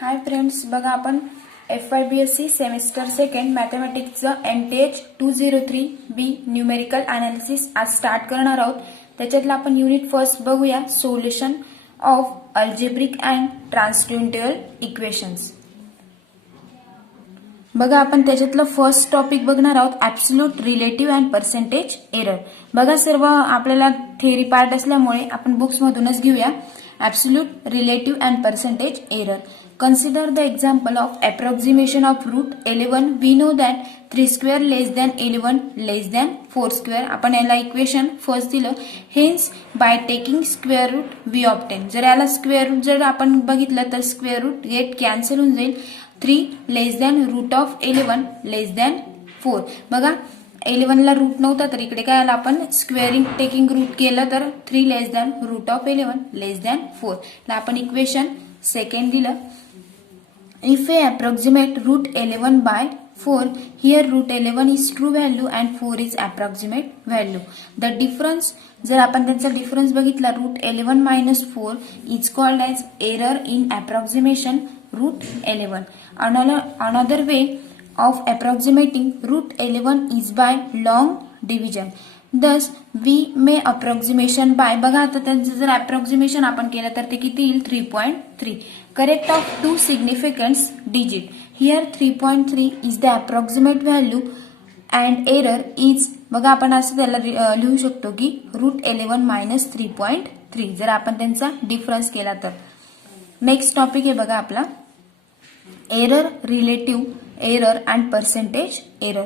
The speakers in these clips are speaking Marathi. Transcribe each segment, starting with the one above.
हाय फ्रेंड्स, बघा आपण FYBSc सेमिस्टर सेकंड मॅथमॅटिक्सचं MTH 203B न्यूमेरिकल अनालिसिस आज स्टार्ट करणार आहोत। त्याच्यातला आपण युनिट फर्स्ट बघूया, solution of algebraic and transcendental equations. बघा आपण त्याच्यातलं फर्स्ट टॉपिक बघणार आहोत, absolute relative and percentage error. बघा सर्व आपल्याला थेअरी पार्ट असल्यामुळे आपण बुक्स मधूनच घेऊया। Absolute relative and percentage error. Consider the example of approximation of root 11. We know that 3 square less than 11 less than 4 square. आपण याला इक्वेशन फर्स्ट दिलं, hence by taking square root we obtain. जर याला स्क्वेअर रूट जर आपण बघितलं तर स्क्वेअर रूट गेट कॅन्सल होऊन जाईल। 3 less than root of 11 less than 4। बघा 11 ला रूट नव्हता तर इकडे काय आला, आपण स्क्वेअरिंग टेकिंग रूट केलं तर 3 less than root of 11 less than 4 ला आपण इक्वेशन सेकंड दिलं। If we approximate root 11 by 4, here root 11 is true value and 4 is approximate value. The difference, जर आपण त्यांचा डिफरन्स बघितला, root 11 minus 4 is called as error in approximation root 11. Another way of approximating root 11 is by long division. Thus we may approximation by, बघा आता त्यांचं जर approximation आपण केलं तर ते किती येईल, 3.3. Correct of two significance digit. Here 3.3 is the approximate value and error is, बघा आपण असं त्याला लिहू शकतो की रूट 11 मायनस 3.3 जर आपण त्यांचा डिफरन्स केला तर। नेक्स्ट टॉपिक आहे बघा आपला error relative error and percentage error.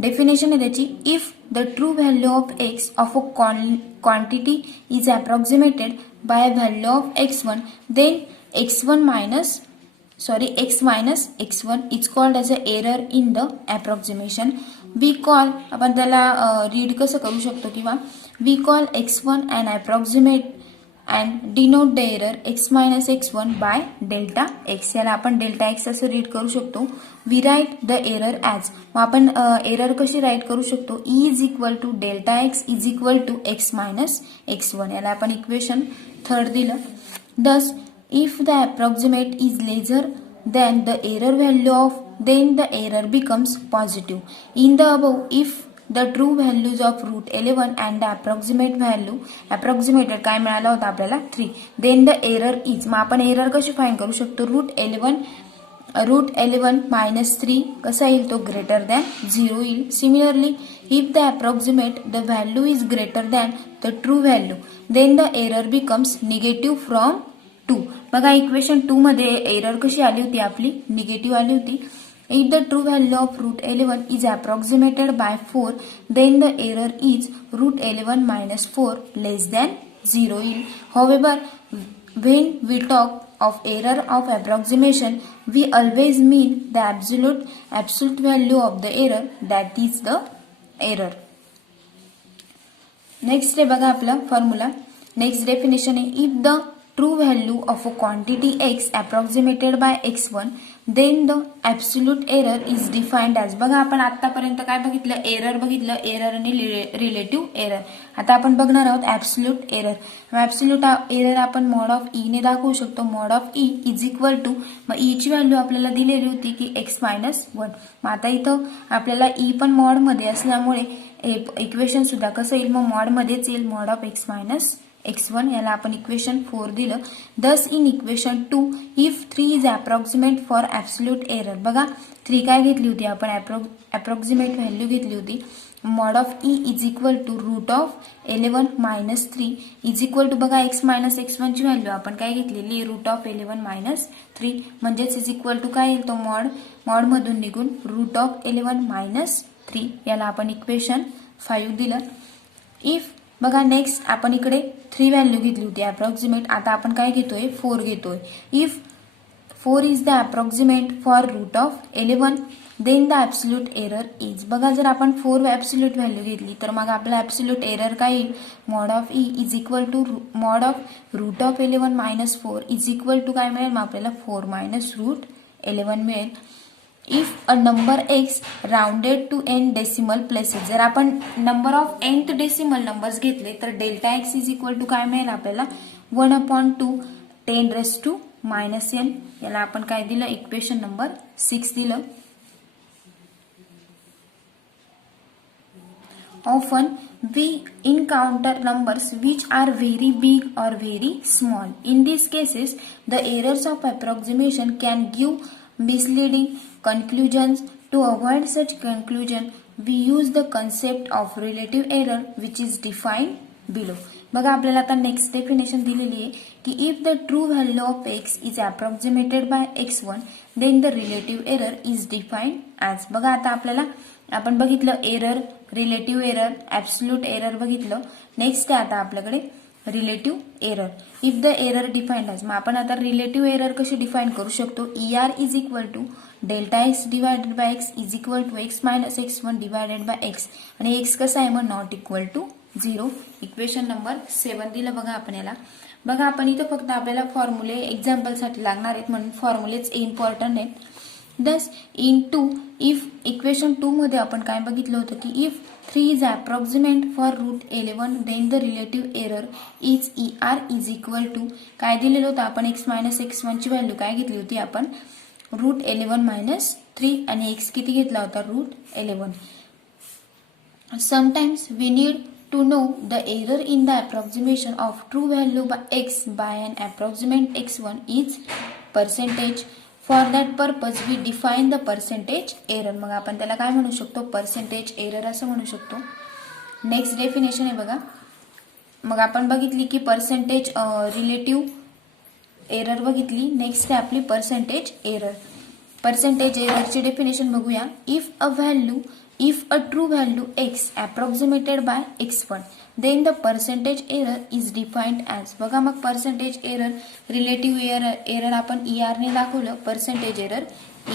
Definition आहे त्याची, if the true value of x of a quantity is approximated by value of x1 then x minus x1 is called as an error in the approximation. We call, आपण त्याला रीड कसं करू शकतो किंवा we call x1 an approximate and denote the error x minus x1 by delta x. याला आपण डेल्टा x असं रीड करू शकतो। We write the error as, मग आपण एरर कशी राईट करू शकतो, e is equal to delta x is equal to x minus x1. याला आपण इक्वेशन थर्ड दिलं। Thus if the approximate is lesser than the error value of, then the error becomes positive. In the above, if the true values of root 11 and the approximate value, approximated काय मिळाला होता आपल्याला 3, then the error is, मग आपण एरर कशी फाइंड करू शकतो, रूट 11 minus 3 कसा येईल, तो ग्रेटर दॅन 0 येईल। Similarly if the approximate the value is greater than the true value, then the error becomes negative from 2. बघा इक्वेशन 2 मध्ये एरर कशी आली होती, आपली निगेटिव्ह आली होती। If the true value of root 11 is approximated by 4, then the error is root 11 minus 4 less than 0 येईल। However, when we talk of error of approximation, we always mean the absolute value of the error, that is the error. Next आहे बघा आपला फॉर्म्युला, नेक्स्ट डेफिनेशन आहे, if the true value of a quantity x approximated by x1 then the absolute error is defined as, बघा आपण आतापर्यंत काय बघितलं, एरर बघितलं, एरर आणि रिलेटिव्ह एरर। आता आपण बघणार आहोत ॲब्सोल्यूट एरर। ॲब्सोल्यूट एरर आपण मॉड ऑफ ई ने दाखवू शकतो। Mod of e is equal to, मग ई ची व्हॅल्यू आपल्याला दिलेली होती की x minus 1। मग आता इथं आपल्याला ई पण मॉड मध्ये असल्यामुळे इक्वेशन सुद्धा कसं येईल, मग मॉड मध्येच येईल, mod of x minus x1। याला आपण इक्वेशन 4 दिलं। दस in equation 2, if 3 is approximate for absolute error, बघा 3 काय घेतली होती आपण, अप्रॉक्सिमेट व्हॅल्यू घेतली होती। Mod of e is equal to root of 11 minus 3 is equal to, बघा x मायनस x1 ची व्हॅल्यू आपण काय घेतलेली, रूट ऑफ 11 मायनस 3 म्हणजेच इज इक्वल टू काय येईल, तो मॉड मधून निघून रूट ऑफ 11 मायनस 3। याला आपण इक्वेशन 5 दिलं। इफ, बघा नेक्स्ट आपण इकडे 3 व्हॅल्यू घेतली होती अप्रॉक्सिमेट, आता आपण काय घेतोय, 4 घेतोय। If 4 is the approximate for root of 11, then the absolute error is, बघा जर आपण 4 ॲब्सोल्यूट व्हॅल्यू घेतली तर मग आपला ॲब्सोल्यूट एरर काय येईल, mod of e is equal to mod of root of 11 minus 4 is equal to काय मिळेल, मग आपल्याला 4 मायनस रूट 11 मिळेल। If a number x rounded to n decimal places, जर आपण number of nth decimal numbers घेतले तर delta x is equal to काय मिळेल आपल्याला, 1/2 10⁻⁴ मायनस एन, याला आपण काय दिलं, इक्वेशन नंबर 6 दिलं. Often we encounter numbers which are very big or very small. In these cases, the errors of approximation can give misleading conclusions. To avoid such conclusion, we use the concept of relative error which is defined below. बघा आपल्याला आता नेक्स्ट डेफिनेशन दिलेली आहे की if the true value of x is approximated by x1 then the relative error is defined as. बघा आता आपल्याला आपण बघितलं error, relative error, absolute error बघितलं. नेक्स्ट आहे आता आपल्याकडे relative error. If the error defined as, मग आपण आता रिलेटिव्ह एरर कशी डिफाईन करू शकतो. ER is equal to delta x divided by x is equal to x minus x1 divided by x, आणि एक्स कसं आहे मग not equal to 0. Equation number 7 दिलं बघा आपण याला. बघा आपण इथं फक्त आपल्याला फॉर्म्युले एक्झाम्पलसाठी लागणार आहेत म्हणून फॉर्म्युलेच इम्पॉर्टंट आहेत. दस इन टू इफ इक्वेशन 2 मध्ये आपण काय बघितलं होतं की if 3 is approximate for root 11 then the relative error is ER is equal to काय दिलेलं होतं आपण एक्स मायनस x1 ची व्हॅल्यू काय घेतली होती आपण रूट 11 मायनस 3 आणि एक्स किती घेतला होता root 11. Sometimes we need to know the error in the approximation of true value by x by an approximate x1 is percentage. For that purpose we define the percentage error. मग आपण त्याला काय म्हणू शकतो, percentage error असं म्हणू शकतो. नेक्स्ट डेफिनेशन आहे बघा. मग आपण बघितली की पर्सेंटेज रिलेटिव्ह एरर बघितली. नेक्स्ट आहे आपली पर्सेंटेज एरर. पर्सेंटेज एररची डेफिनेशन बघूया. If a true value x approximated by x1 then the percentage error is defined as. बघा मग पर्सेंटेज एरर, रिलेटिव्ह एरर आपण ER ने दाखवलं, percentage error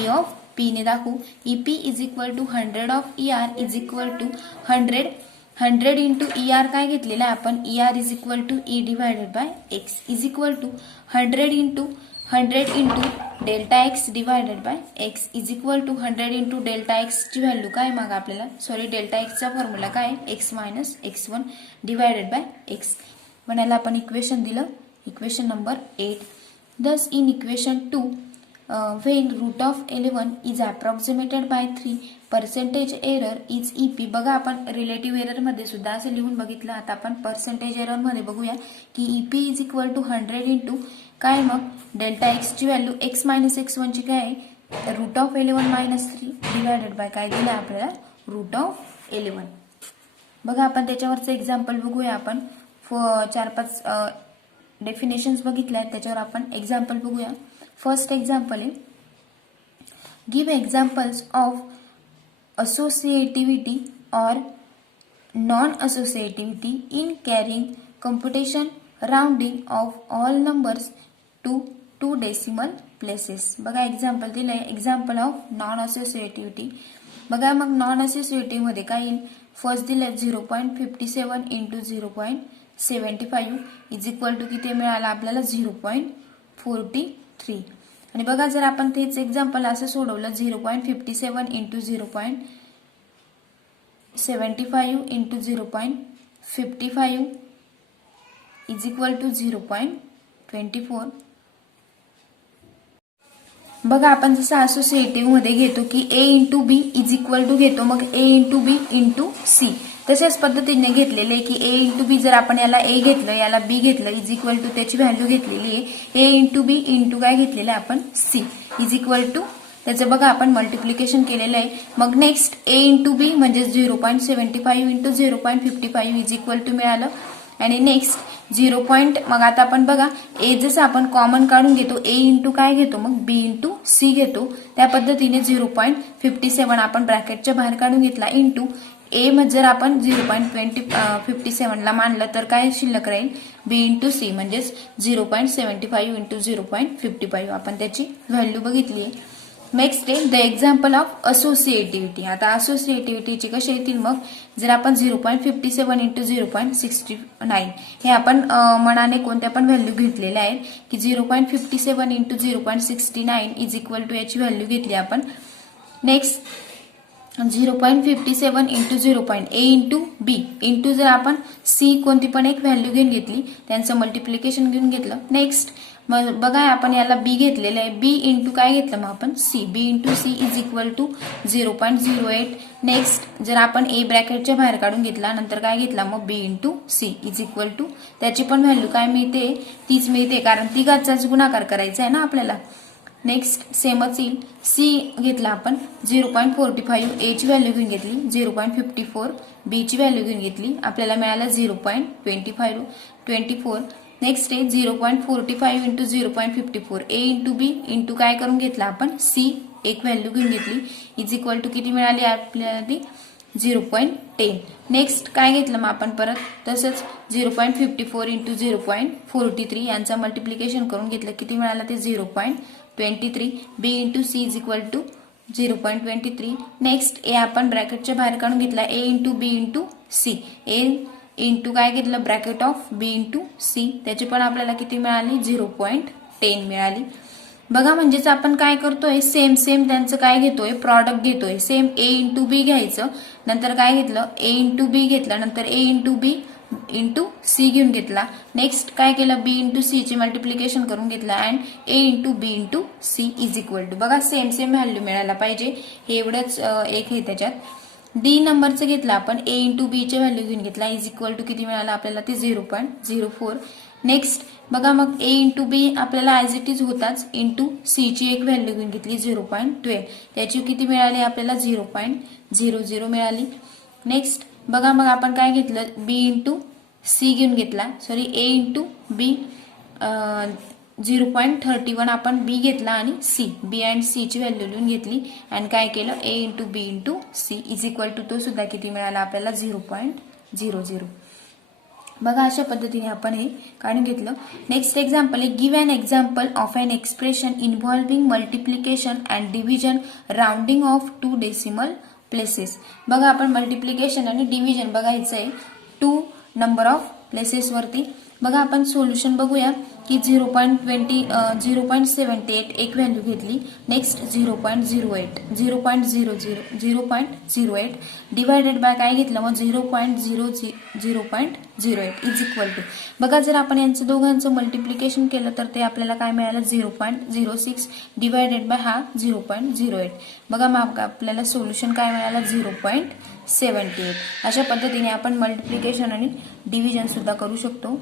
E of P ने दाखवू. EP is equal to 100 of ER is equal to 100 into ER काय घेतलेलं आहे आपण ER is equal to E divided by x is equal to 100 into delta x divided by x is equal to 100 into delta x ची व्हॅल्यू काय मग आपल्याला डेल्टा एक्सचा फॉर्म्युला काय x minus x1 divided by x. म्हणायला आपण इक्वेशन दिलं, equation number 8. Thus in equation 2 when root of 11 is approximated by 3 percentage error is EP. बघा आपण रिलेटिव्ह एरर मध्ये सुद्धा असं लिहून बघितलं. आता आपण पर्सेंटेज एरर मध्ये बघूया की EP is equal to 100 into काय मग डेल्टा एक्स ची व्हॅल्यू एक्स मायनस x1 ची काय आहे root of 11 minus 3 divided by काय दिलं आपल्याला रूट ऑफ 11. बघा आपण त्याच्यावरचं एक्झाम्पल बघूया. आपण 4-5 डेफिनेशन्स बघितल्या आहेत, त्याच्यावर आपण एक्झाम्पल बघूया. फर्स्ट एक्झाम्पल आहे give examples of associativity or non-associativity in carrying computation rounding of all numbers to 2 decimal places. बघा एक्झाम्पल दिलंय, एक्झाम्पल ऑफ नॉन असोसिएटिव्हिटी. बघा मग नॉन असोसिएटिव्ह मध्ये काय येईल, फर्स्ट दिलंय 0.57 इंटू 0.75 इज इक्वल टू किती मिळाला आपल्याला 0.43. आणि बघा जर आपण तेच एक्झाम्पल असं सोडवलं 0.57 into 0.75 into 0.55 is equal to 0.24. बघा आपण जसं असोसिएटिव्ह मध्ये घेतो की A into b is equal to घेतो, मग A into B into c तशाच पद्धतीने घेतलेले की A इंटू बी जर आपण याला A घेतलं याला B घेतलं इज इक्वल टू त्याची व्हॅल्यू घेतलेली आहे A इंटू बी इंटू काय घेतलेलं आहे आपण C इज इक्वल टू त्याचं बघा आपण मल्टिप्लिकेशन केलेलं आहे. मग नेक्स्ट A इंटू बी म्हणजे 0.75 इंटू 0.55 इज इक्वल टू मिळालं. आणि नेक्स्ट मग आता आपण बघा A जसं आपण कॉमन काढून घेतो A इंटू काय घेतो मग B इंटू C घेतो, त्या पद्धतीने 0.57 आपण ब्रॅकेटच्या बाहेर काढून घेतला इंटू A मध्ये जर आपण 0.57 ला मानलं तर काय शिल्लक राहील B इंटू C म्हणजेच 0.75 इंटू 0.55 आपण त्याची व्हॅल्यू बघितली आहे. नेक्स्ट आहे द एक्झाम्पल ऑफ असोसिएटिव्हिटी. आता असोसिएटिव्हिटीची कशी येतील मग जर आपण 0.57 इंटू 0.69 हे आपण मनाने कोणत्या पण व्हॅल्यू घेतलेल्या आहेत की 0.57 इंटू 0.69 इज इक्वल टू याची व्हॅल्यू घेतली आपण. Next 0.57 into 0. A into B into जर आपण C कोणती पण एक व्हॅल्यू घेऊन घेतली त्यांचं मल्टिप्लिकेशन घेऊन घेतलं. नेक्स्ट मग बघा आपण याला बी घेतलेलं आहे, बी इंटू काय घेतलं मग आपण c, b into C is equal to 0.08. Next जर आपण ए ब्रॅकेटच्या बाहेर काढून घेतला, नंतर काय घेतला मग B into C is equal to, त्याची पण व्हॅल्यू काय मिळते तीच मिळते, कारण तिघाचाच गुणाकार करायचा आहे ना आपल्याला. नेक्स्ट सेमच येईल, सी घेतला आपण 0.45, ए ची व्हॅल्यू घेऊन घेतली 0.54, बी ची व्हॅल्यू घेऊन घेतली, आपल्याला मिळालं 0.24. नेक्स्ट आहे 0.45 इंटू 0.54, ए इंटू बी इंटू काय करून घेतला आपण सी, एक व्हॅल्यू घेऊन घेतली इज इक्वल टू किती मिळाली आपल्याला ती 0.10. नेक्स्ट काय घेतलं मग आपण परत तसंच 0.54 इंटू 0.43 यांचं मल्टिप्लिकेशन करून घेतलं, किती मिळालं ते 0.23. B into C is equal to 0.23. Next A आपण ब्रॅकेटच्या बाहेर काढून घेतला, A into B into C, A into काय घेतलं bracket of B into C, त्याची पण आपल्याला किती मिळाली 0.10 मिळाली. बघा म्हणजेच आपण काय करतोय सेम त्यांचं काय घेतोय प्रॉडक्ट घेतोय, सेम ए इंटू बी घ्यायचं, नंतर काय घेतलं ए इंटू बी घेतलं, नंतर a into B into c घेऊन घेतला. नेक्स्ट काय केलं बी इंटू सी ची मल्टिप्लिकेशन करून घेतलं and a into B into C is equal to, बघा सेम व्हॅल्यू मिळायला पाहिजे, हे एवढंच एक आहे त्याच्यात. डी नंबरचं घेतलं आपण, ए इंटू बी चे व्हॅल्यू घेऊन घेतला इज इक्वल टू किती मिळालं आपल्याला ते 0.04. नेक्स्ट बघा मग ए इंटू बी आपल्याला ऍज इट इज होताच, इंटू सी ची एक व्हॅल्यू घेऊन घेतली 0.12, त्याची किती मिळाली आपल्याला 0.00 मिळाली. नेक्स्ट बघा मग आपण काय घेतलं बी इंटू सी घेऊन घेतला, सॉरी ए इंटू बी 0.31 आपण बी घेतला आणि सी, बी अँड सी ची व्हॅल्यू लिहून घेतली अँड काय केलं A into B into C is equal to तो सुद्धा किती मिळाला आपल्याला 0.00. बघा अशा पद्धतीने आपण हे काढून घेतलं. नेक्स्ट एक्झाम्पल आहे, give an example of an expression involving multiplication and division rounding of 2 decimal places. बघा आपण मल्टिप्लिकेशन आणि डिव्हिजन बघायचं आहे 2 नंबर ऑफ प्लेसेस वरती. बघा आपण सोल्युशन बघूया की 0.78 एक व्हॅल्यू घेतली, नेक्स्ट 0.08 डिवायडेड बाय काय घेतलं मग 0.08 इज इक्वल टू, बघा जर आपण यांचं दोघांचं मल्टिप्लिकेशन केलं तर ते आपल्याला काय मिळालं 0.06 डिवायडेड बाय हा 0.08. बघा मग आपल्याला सोल्युशन काय मिळालं 0.78. अशा पद्धतीने आपण मल्टिप्लिकेशन आणि डिव्हिजन सुद्धा करू शकतो.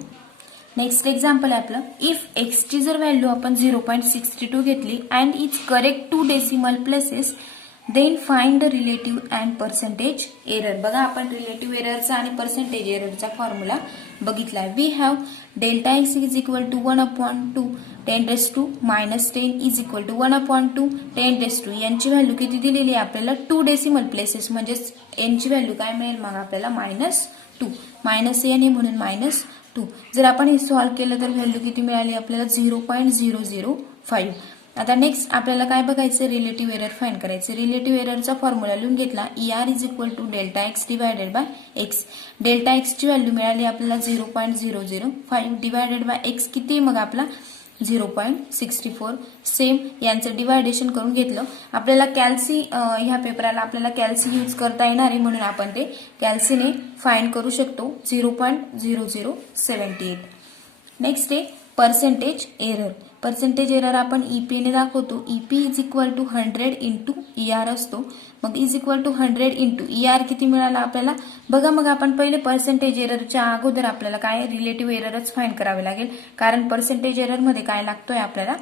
नेक्स्ट एक्झाम्पल आहे आपलं, इफ एक्स ची जर व्हॅल्यू आपण 0.62 घेतली and it's correct 2 decimal places then find the relative and percentage error. बघा आपण रिलेटिव्ह एररचा आणि पर्सेंटेज एररचा फॉर्म्युला बघितलाय. We have delta x is equal to 1/2 10⁻10 is equal to 1/2 10⁻, यांची व्हॅल्यू किती दिलेली आहे आपल्याला 2 डेसिमल प्लेसेस, म्हणजेच एनची व्हॅल्यू काय मिळेल मग आपल्याला -2, -n म्हणून -2. जर आपण हे सॉल्व्ह केलं तर व्हॅल्यू किती मिळाली आपल्याला 0.005. आता नेक्स्ट आपल्याला काय बघायचं रिलेटिव्ह एरर फाइंड करायचं. रिलेटिव्ह एररचा फॉर्म्युला लिहून घेतला, ER is equal to delta x divided by x. Delta x ची व्हॅल्यू मिळाली आपल्याला 0.005 डिवायडेड बाय एक्स किती मग आपला 0.64. सेम यांचं डिवायडेशन करून घेतलं. आपल्याला कॅल्सी ह्या पेपराला आपल्याला कॅल्सी यूज करता येणार आहे म्हणून आपण ते कॅल्सीने फाइंड करू शकतो 0.0078. नेक्स्ट आहे पर्सेंटेज एरर. पर्सेंटेज एरर आपण ईपी ने दाखवतो. EP is equal to 100 into ER असतो. मग is equal to 100 into ER किती मिळाला आपल्याला. बघा मग आपण पहिले पर्सेंटेज एररच्या अगोदर आपल्याला काय रिलेटिव्ह एररच फाइंड करावे लागेल, कारण पर्सेंटेज एरर मध्ये काय लागतोय आपल्याला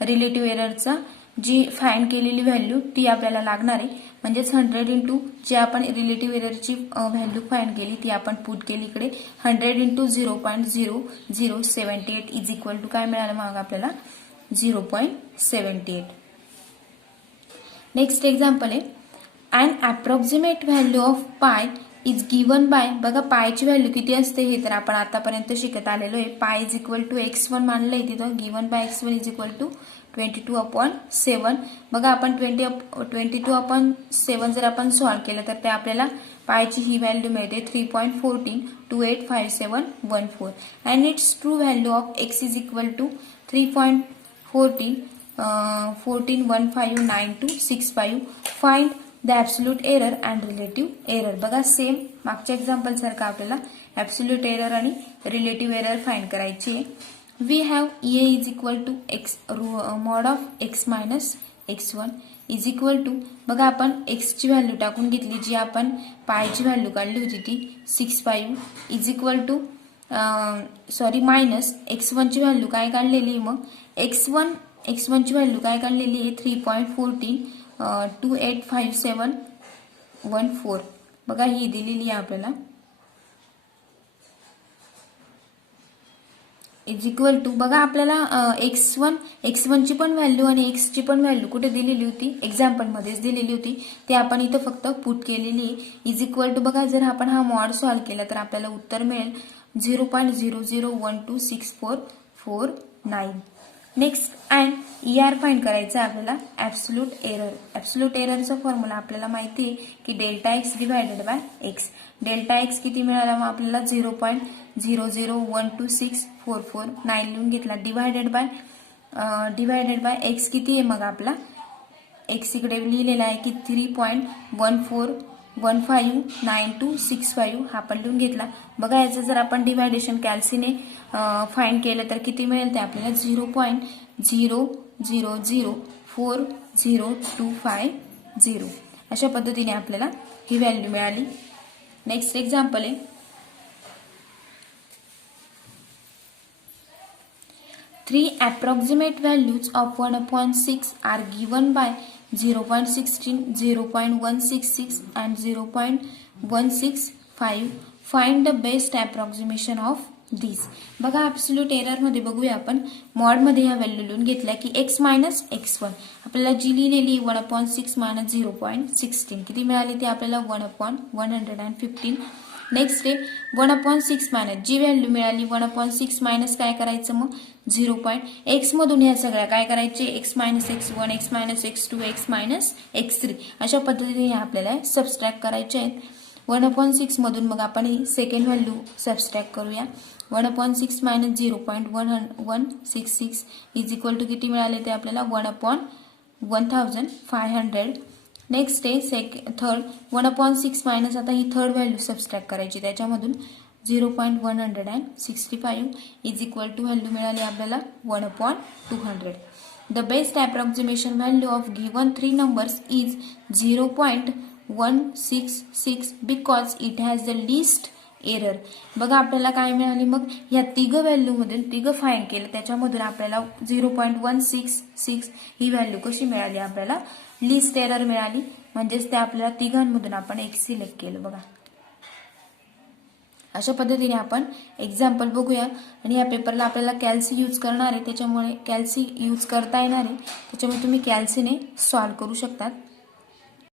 रिलेटिव्ह एररचा जी फाइंड केलेली व्हॅल्यू ती आपल्याला लागणार आहे. म्हणजेच 100 इंटू जे आपण रिलेटिव्ह एररची व्हॅल्यू फाइंड केली ती आपण पुट केली इकडे 100 इंटू 0.0078 इज इक्वल टू काय मिळालं मग आपल्याला 0.78. नेक्स्ट एक्झाम्पल आहे, अन अप्रॉक्सिमेट व्हॅल्यू ऑफ पाय इज गिवन बाय. बघा पायची व्हॅल्यू किती असते हे तर आपण आतापर्यंत शिकत आलेलो आहे. पाय इज इक्वल टू x1 मानलंय तिथं, given by x1 is equal to 22/7. बघा आपण 22/7 जर आपण सॉल्व्ह केलं तर ते आपल्याला पायची ही व्हॅल्यू मिळते 3.14285714 and it's true value of x is equal to 3.14159265. Find the absolute error and relative error. बघा सेम मागच्या एक्झाम्पल सारखं आपल्याला ऍब्सोल्यूट एरर आणि रिलेटिव्ह एरर फाइंड करायची आहे. We have a is equal to x mod of x minus x1 is equal to, बघा आपण एक्सची व्हॅल्यू टाकून घेतली, जी आपण पायची व्हॅल्यू काढली होती ती 6 is equal to minus x1 ची व्हॅल्यू काय काढलेली, मग x1 ची व्हॅल्यू काय काढलेली आहे 3.14 285714, बघा ही दिलेली आहे आपल्याला, इज इक्वल टू, बघा आपल्याला x1 ची पण व्हॅल्यू आणि x ची पण व्हॅल्यू कुठे दिलेली होती, एक्झाम्पल मध्येच दिलेली होती, ते आपण इथं फक्त पुट केलेली आहे. इज इक्वल टू, बघा जर आपण हा मॉड सॉल्व्ह केला तर आपल्याला उत्तर मिळेल 0.001264449. नेक्स्ट अँड ER फाइंड करायचं आहे आपल्याला, ऍब्सोल्यूट एरर. ऍब्सोल्यूट एररचा फॉर्म्युला आपल्याला माहिती आहे की delta x divided by x. Delta x किती मिळाला मग आपल्याला 0.001264449 लिहून घेतला, डिवायडेड बाय एक्स किती आहे, मग आपला एक्स इकडे लिहिलेला आहे की 3.14159265 हा पण लिहून घेतला. बघा याचं जर आपण डिवायडेशन कॅल्सीने फाइंड केलं तर किती मिळेल ते आपल्याला 0.00402550 अशा पद्धतीने आपल्याला ही व्हॅल्यू मिळाली. नेक्स्ट एक्झाम्पल आहे, 3 approximate values of 1/6 are given by 0.16, 0.166 and 0.165. Find the best approximation of these. बघा ऍब्सोल्यूट एरर मध्ये बघूया आपण, मॉड मध्ये ह्या व्हॅल्यू लिहून घेतल्या की x मायनस x1, आपल्याला जी लिहिलेली 1/6 मायनस 0.16 किती मिळाली ती आपल्याला 1/115. नेक्स्ट आहे 1/6 मायनस जी व्हॅल्यू मिळाली 1/6 मायनस काय करायचं मग 0. x मधून ह्या सगळ्या काय करायचे, x minus x1, x minus x2, x minus x3 अशा पद्धतीने आपल्याला सबस्ट्रॅक्ट करायचे आहेत. 1/6 मधून मग आपण ही सेकंड व्हॅल्यू सबस्ट्रॅक्ट करूया. 1/6 मायनस 0.1166 इज इक्वल टू किती मिळाले ते आपल्याला 1/1500. नेक्स्ट आहे थर्ड 1/6 मायनस, आता ही थर्ड व्हॅल्यू सबस्ट्रॅक्ट करायची, त्याच्यामधून 0.165 इज इक्वल टू व्हॅल्यू मिळाली आपल्याला 1/200. The best approximation value of given 3 numbers is 0.166 because it has the list error. बघा आपल्याला काय मिळाली, मग ह्या तिघं व्हॅल्यू मधून तिघं फाइंड केलं, त्याच्यामधून आपल्याला 0.166 ही व्हॅल्यू कशी मिळाली, आपल्याला लिस्ट एरर मिळाली, म्हणजेच ते आपल्याला तिघांमधून आपण एक सिलेक्ट केलं. बघा अशा पद्धतीने आपण एक्झाम्पल बघूया. आणि या पेपरला आपल्याला कॅल्सी यूज करणार आहे, त्याच्यामुळे कॅल्सी यूज करता येणार आहे, त्याच्यामुळे तुम्ही कॅल्सीने सॉल्व्ह करू शकतात.